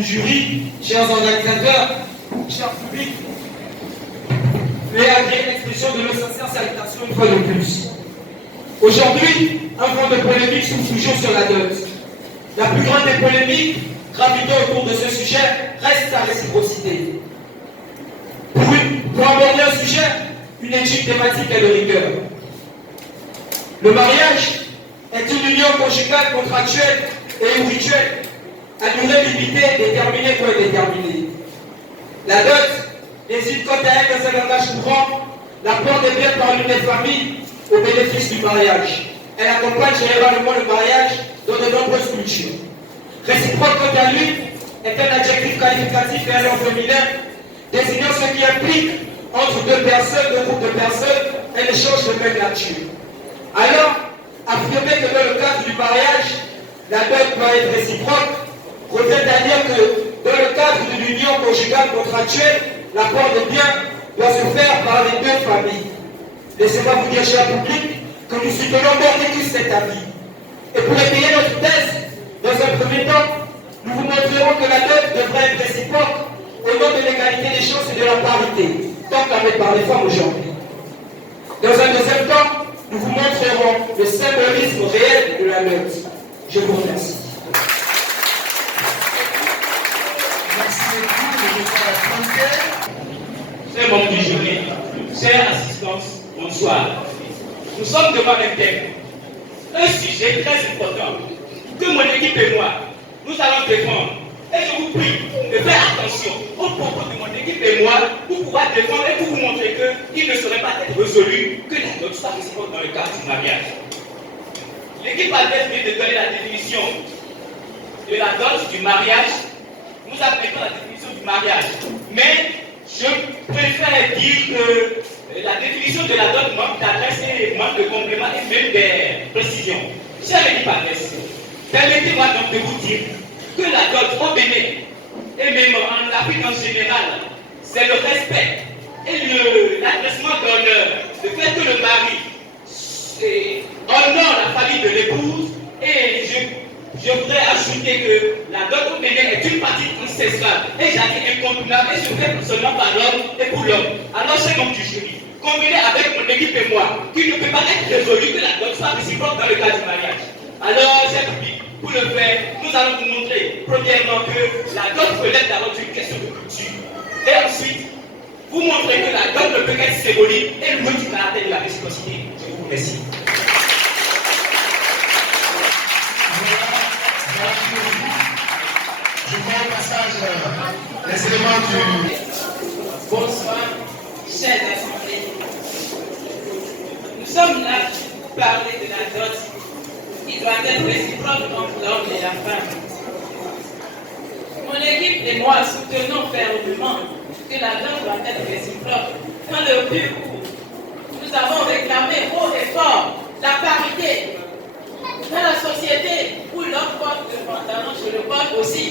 du jury, chers organisateurs, chers publics, veuillez agréer l'expression de nos sincères salutations une fois de plus. Aujourd'hui, un vent de polémique souffle toujours sur la dot. La plus grande des polémiques gravitant autour de ce sujet reste sa réciprocité. Pour aborder un sujet, une étude thématique est de rigueur. Le mariage est une union conjugale contractuelle et rituelle à durée limitée, déterminée ou indéterminée. La dot désigne quant à elle dans un langage courant l'apport des biens par l'une des familles au bénéfice du mariage. Elle accompagne généralement le mariage dans de nombreuses cultures. Réciproque quant à lui est un adjectif qualificatif et un nom féminin désignant ce qui implique entre deux groupes de personnes, un échange de même nature. Alors, affirmer que dans le cadre du mariage, la dot doit être réciproque revient à dire que dans le cadre d'une union conjugale contractuelle, l'apport de biens doit se faire par les deux familles. Laissez-moi vous dire, cher public, que nous soutenons tous cet avis. Et pour étayer notre thèse, dans un premier temps, nous vous montrerons que la dot devrait être réciproque au nom de l'égalité des chances et de la parité, tant qu'à par les femmes aujourd'hui. Dans un deuxième temps, nous vous montrerons le symbolisme réel de la dot. Je vous remercie. Merci beaucoup, chers membres du jury, chère assistance, bonsoir. Nous sommes devant un thème, un sujet très important que mon équipe et moi, nous allons défendre. Et je vous prie de faire attention aux propos de mon équipe et moi pour pouvoir défendre et pour vous montrer qu'il ne serait pas être résolu que la dot soit réciproque dans le cadre du mariage. L'équipe adverse vient de donner la définition de la dot du mariage. Nous appliquons la définition du mariage. Mais je préfère dire que la définition de la dot manque d'adresse et manque de complément et même des précisions. Chère équipe adverse, permettez-moi donc de vous dire que la dot au Bénin, et même en Afrique en général, c'est le respect et l'adressement d'honneur, le fait que le mari honore la famille de l'épouse. Et je voudrais ajouter que la dot au Bénin est une partie ancestrale et j'allais incontournable et je fais seulement par l'homme et pour l'homme. Alors, chers membres du jury, combinez avec mon équipe et moi, qu'il ne peut pas être résolu que la dot soit réciproque dans le cas du mariage. Alors, chers publics, pour le faire, nous allons vous montrer, premièrement, que la dot relève d'abord d'une question de culture. Et ensuite, vous montrer que la dot ne peut qu'être symbolique et loin du caractère de la réciprocité. Je vous remercie. Je vois au passage les éléments du... Bonsoir, chers assemblées. Nous sommes là pour parler de la dot qui doit être réciproque entre l'homme et la femme. Mon équipe et moi soutenons fermement que la dot doit être réciproque dans le but où nous avons réclamé haut et fort la parité. Dans la société où l'homme porte le pantalon, je le porte aussi.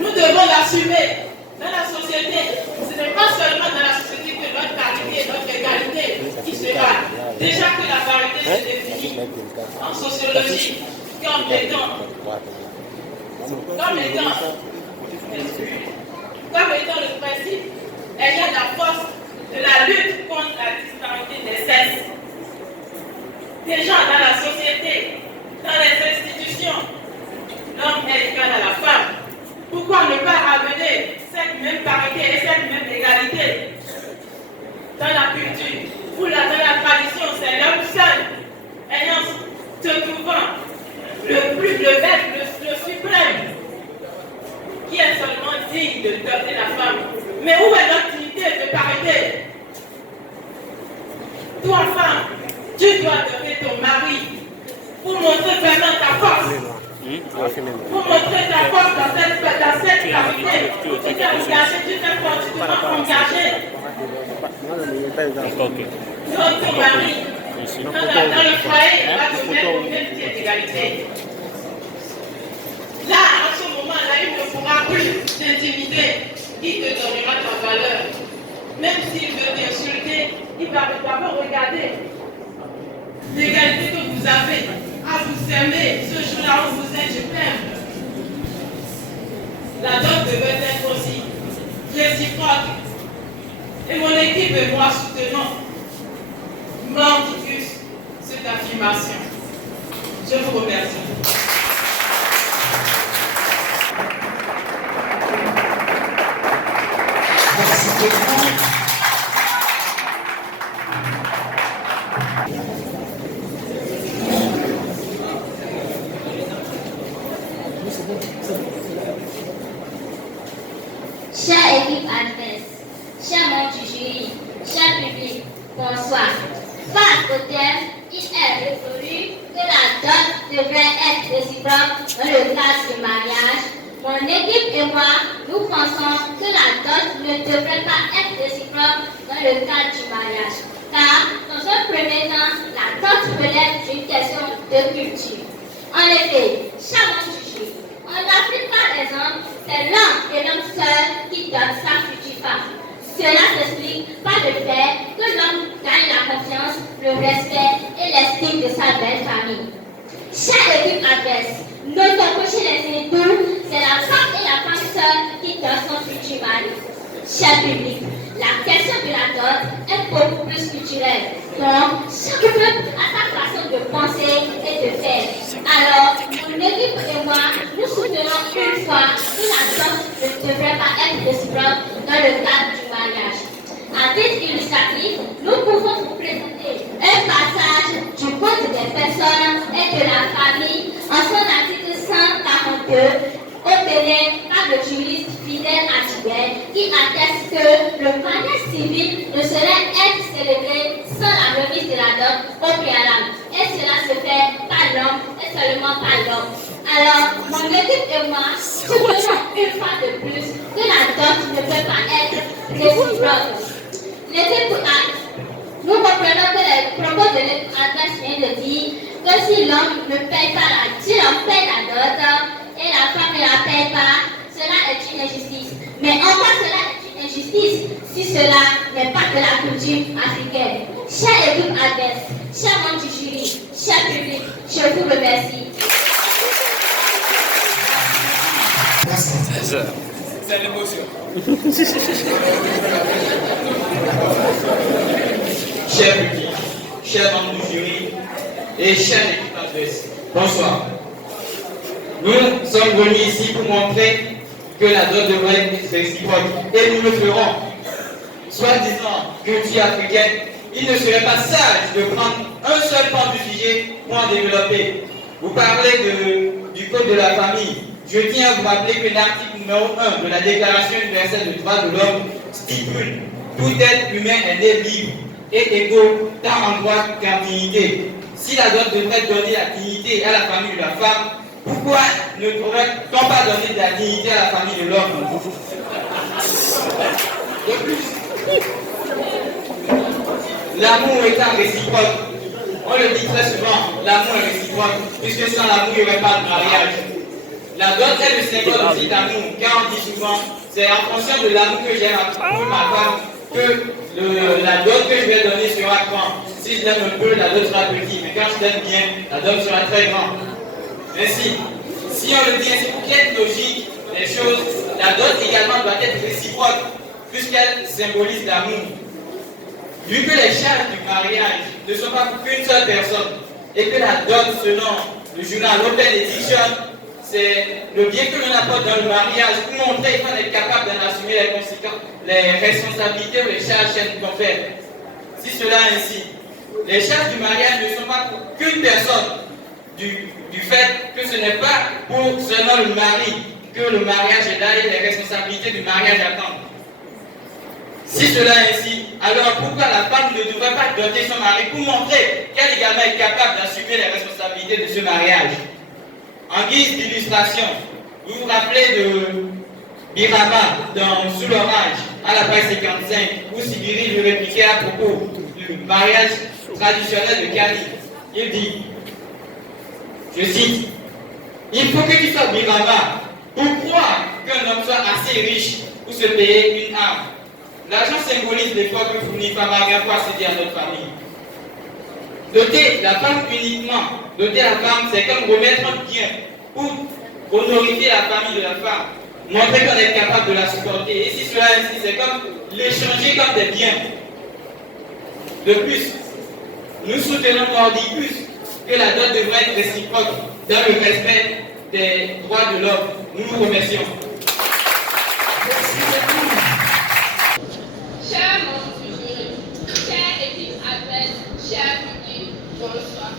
Nous devons l'assumer. Dans la société, ce n'est pas seulement dans la société que notre parité et notre égalité qui se bat. Déjà que la parité se définit en sociologie comme étant le principe ayant la force de la lutte contre la disparité des sexes. Déjà dans la société, dans les institutions, l'homme est égal à la femme. Pourquoi ne pas amener cette même parité et cette même égalité dans la culture, où dans la tradition, c'est l'homme seul, ayant se trouvant le suprême, qui est seulement digne de doter la femme. Mais où est notre unité de parité? Toi, femme, tu dois donner ton mari pour montrer vraiment ta force. Pour montrer ta force dans cette parité. Tu t'es engagé, tu t'es fortement engagé. Donc ton mari, dans le foyer, va te mettre au même pied d'égalité. Là, en ce moment-là, il ne pourra plus t'intimider. Il te donnera ta valeur. Même s'il veut t'insulter, il va d'abord regarder l'égalité que vous avez, à vous aimer, ce jour-là où vous êtes, je t'aime. la dot devait être aussi réciproque. Et mon équipe et moi soutenons mordicus cette affirmation. Je vous remercie. Merci beaucoup. Chère équipe adverse, chers membres du jury, cher public, bonsoir. Face au thème, il est résolu que la dot devrait être réciproque dans le cadre du mariage. Mon équipe et moi, nous pensons que la dot ne devrait pas être réciproque dans le cadre du mariage. Car, dans un premier temps, la dot relève d'une question de culture. En effet, chers membres du jury, en Afrique, par exemple, c'est l'homme et l'homme seul qui donne sa future femme. Cela s'explique par le fait que l'homme gagne la confiance, le respect et l'estime de sa belle famille. Chaque équipe adverse, notons que chez les Sénégal, c'est la femme et la femme seule qui donnent son futur mari. Cher public, la question de la dot est beaucoup plus culturelle. Donc, chaque peuple a sa façon de penser et de faire. Alors, mon équipe et moi, nous soutenons une fois que la dot ne devrait pas être réciproque dans le cadre du mariage. À titre illustratif, nous pouvons vous présenter un passage du Code des personnes et de la famille en son article 142, obtenu par le juriste Fidèle Atibet, qui atteste que le mariage civil ne saurait être célébré sans la remise de la dot au préalable. Et cela se fait par l'homme et seulement par l'homme. Alors, mon équipe et moi soutenons une fois de plus que la dot ne peut pas être réciproque. Nous comprenons que les propos de l'équipe adverse viennent de dire que si l'homme ne paye pas si l'homme paye la dot et la femme ne la paye pas, cela est une injustice. Mais en quoi cela est une injustice si cela n'est pas de la culture africaine? Chère équipe adverse, chers membres du jury, cher public, je vous remercie. C'est l'émotion. Cher public, chers membres du jury et chère équipe adverse, bonsoir. Nous sommes venus ici pour montrer que la dot devrait être réciproque et nous le ferons. Soit disant culture africaine, il ne serait pas sage de prendre un seul pan du sujet pour en développer. Vous parlez du code de la famille. Je tiens à vous rappeler que l'article numéro 1 de la Déclaration universelle des droits de l'homme stipule « Tout être humain est né libre et égaux tant en droit qu'en dignité ». Si la dot devrait donner la dignité à la famille de la femme, pourquoi ne pourrait-on pas donner de la dignité à la famille de l'homme? De plus, l'amour étant réciproque, on le dit très souvent, l'amour est réciproque, puisque sans l'amour, il n'y aurait pas de mariage. La dot est le symbole aussi d'amour, car on dit souvent, c'est en fonction de l'amour que j'ai pour ma femme que la dot que je vais donner sera grande. Si je l'aime un peu, la dot sera petite, mais quand je l'aime bien, la dot sera très grande. Ainsi, si on le dit ainsi pour qu'il y ait une logique des choses, la dot également doit être réciproque, puisqu'elle symbolise l'amour. Vu que les charges du mariage ne sont pas pour qu'une seule personne, et que la dot, selon le journal Open Edition, c'est le bien que l'on apporte dans le mariage pour montrer qu'on est capable d'en assumer les responsabilités ou les charges qu'elle nous confère. Si cela est ainsi, les charges du mariage ne sont pas pour qu'une personne, du fait que ce n'est pas pour seulement le mari que le mariage est là et les responsabilités du mariage attendent. Si cela est ainsi, alors pourquoi la femme ne devrait pas doter son mari pour montrer qu'elle également est capable d'assumer les responsabilités de ce mariage? En guise d'illustration, vous vous rappelez de Birama dans Sous l'orage, à la page 55, où Sibiri lui répliquait à propos du mariage traditionnel de Kali. Il dit, je cite, « Il faut que tu sois Birama pour croire qu'un homme soit assez riche pour se payer une arme. L'argent symbolise l'effort que fournit Famaga pour accéder à notre famille. Doter la femme uniquement, doter la femme, c'est comme remettre un bien pour honorifier la famille de la femme. montrer qu'on est capable de la supporter. Et si cela ainsi, c'est comme l'échanger comme des biens. De plus, nous soutenons Mordicus que la dot devrait être réciproque dans le respect des droits de l'homme. Nous vous remercions. Chers membres du jury, chère équipe adverse, cher public, bonsoir.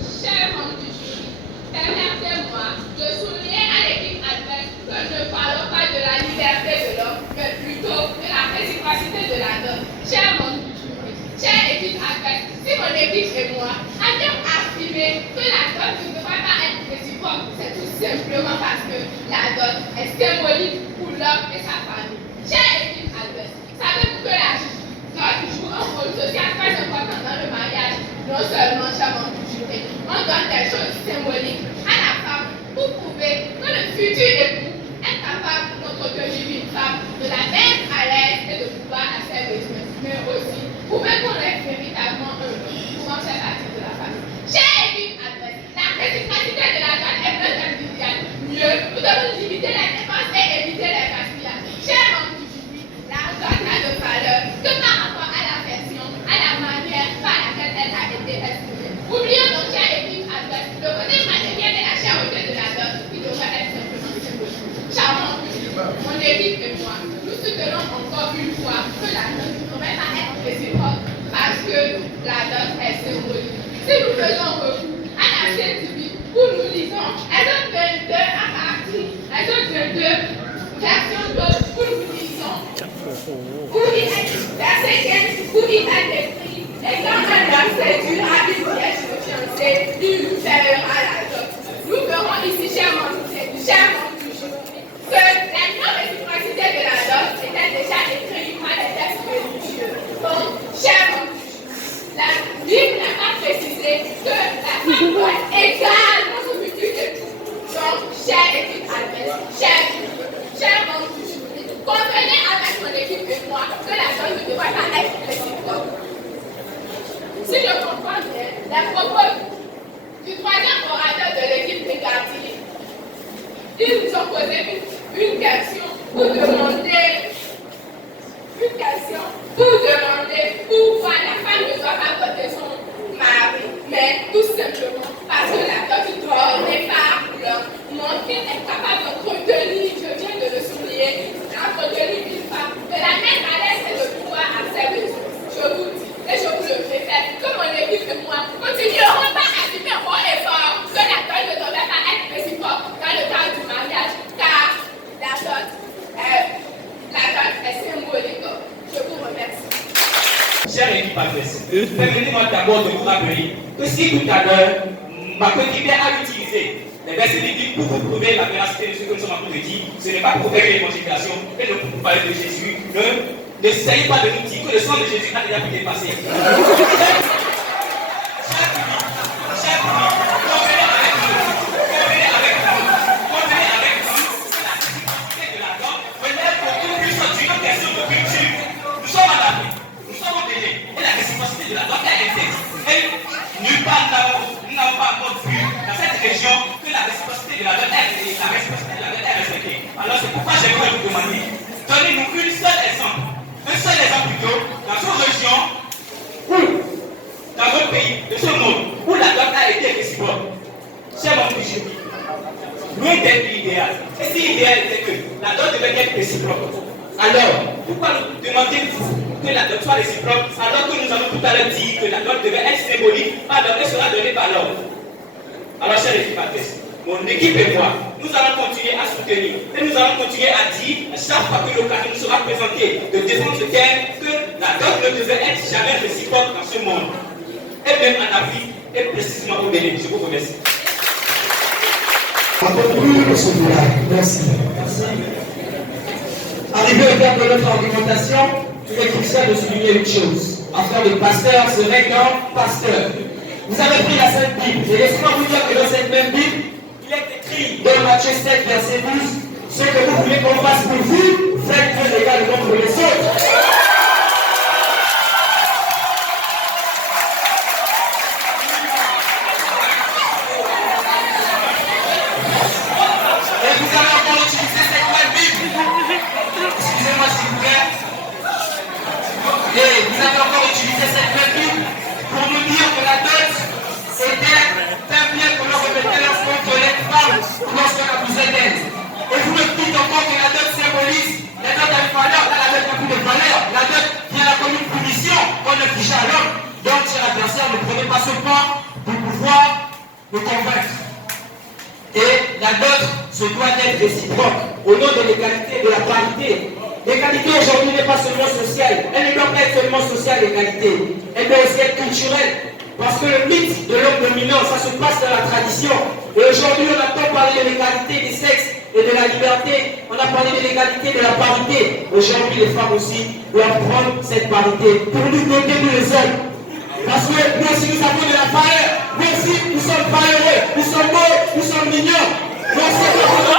Chers membres du jury, permettez-moi de souligner à l'équipe adverse que nous ne parlons pas de la liberté de l'homme, mais plutôt de la réciprocité de la dot. Chers membres du jury, chère équipe adverse, si mon équipe et moi avions affirmé que la dot ne devrait pas être réciproque, c'est tout simplement parce que la dot est symbolique pour l'homme et sa famille. Chère équipe adverse, savez-vous que la dot joue un rôle social très important dans le mariage? Non seulement, chers membres du jury, on donne des choses symboliques à la femme pour prouver que le futur époux est capable d'entretenir une femme, de la mettre à l'aise et de pouvoir à ses besoins, mais aussi prouver qu'on est véritablement un homme pouvant faire partie de la famille. Chère équipe adverse, la réciprocité de la dot est plus individuelle. Mieux, nous devons limiter les dépenses et éviter les gaspillages. Chers membres du jury, la dot n'a de valeur que par rapport à la version, à la manière par laquelle elle a été exprimée. Oublions donc, chère équipe adverse, le côté matériel et la charité de la dot qui devrait être simplement symbolique. Chers membres du jury, mon équipe et moi, nous soutenons encore une fois que la dot ne devrait pas être réciproque parce que la dot est symbolique. Si nous faisons recours à la scène divine où nous lisons Exode 22 à partir, Exode 22, version 2, où nous lisons, où il est, verset 15, où il est écrit, et quand un homme séduira une vierge fiancée, il nous paiera la dot. Nous verrons ici, chers membres du jury, que la non-réciprocité de la dot était déjà écrite par les textes religieux. Donc, chers membres du jury, la Bible n'a pas précisé que la femme doit être égale dans son futur époux. Donc, chère équipe adverse, chers membres du jury, convenez avec mon équipe et moi que la dot ne devrait pas être réciproque. Si je comprends bien, les propos du troisième orateur de l'équipe négative, ils nous ont posé une question pour demander pourquoi la femme ne doit pas voter son mari, mais tout simplement parce que la dot donnée par l'homme montre qu'il est capable d'entretenir, je viens de le souligner, d'entretenir une femme, de la mettre à l'aise et de pouvoir à ses besoins. Je vous dis, et je vous le répète, que mon équipe et moi continuerons pas à assumer haut et fort que la dot ne devrait pas être réciproque dans le cadre du mariage, car la dot est symbolique. Je vous remercie. Chère équipe adverse, permettez-moi d'abord de vous rappeler que si tout à l'heure, ma coéquipière a utilisé les versets bibliques pour vous prouver la véracité de ce que nous sommes en train de dire, ce n'est pas pour faire l'évangélisation, mais pour vous parler de Jésus. N'essayez pas de nous dire que le sang de Jésus a déjà pu dépasser. Nulle part nous n'avons pas encore vu dans cette région que la réciprocité de la dot est respectée. Alors c'est pourquoi j'aimerais vous demander, donnez-nous un seul exemple plutôt, dans une région ou dans votre pays, de ce monde, où la dot a été réciproque. Chers membres du jury, loin d'être l'idéal. Et si l'idéal était que la dot devait être réciproque, alors pourquoi nous demandez-vous que la dot soit réciproque, alors que nous avons tout à l'heure dit que la dot devait être symbolique, pas dot sera donnée par l'homme? Alors, chère équipe adverse, mon équipe et moi, nous allons continuer à soutenir et nous allons continuer à dire à chaque fois que l'occasion nous sera présentée de défendre ce thème que la dot ne devait être jamais réciproque dans ce monde, et même en Afrique, et précisément au Bénin. Je vous remercie. À conclure ce débat, merci. Arrivé au terme de notre argumentation, il est crucial de souligner une chose, afin le pasteur serait un pasteur. Vous avez pris la Sainte Bible, et laissez-moi vous dire que dans cette même Bible, il est écrit dans Matthieu 7, verset 12, ce que vous voulez qu'on fasse pour vous, faites-le également pour les autres. Et vous allez encore utiliser cette même Bible doit être réciproque au nom de l'égalité et de la parité. L'égalité aujourd'hui n'est pas seulement sociale, elle ne doit pas être seulement sociale, l'égalité. Elle doit aussi être culturelle. Parce que le mythe de l'homme dominant, ça se passe dans la tradition. Et aujourd'hui, on entend parler de l'égalité des sexes et de la liberté. On a parlé de l'égalité de la parité. Aujourd'hui, les femmes aussi doivent prendre cette parité pour nous doter, nous les hommes. Parce que nous aussi, nous avons de la valeur. Nous aussi, nous sommes valeureux. Nous sommes beaux, nous sommes mignons. Nous aussi, nous avons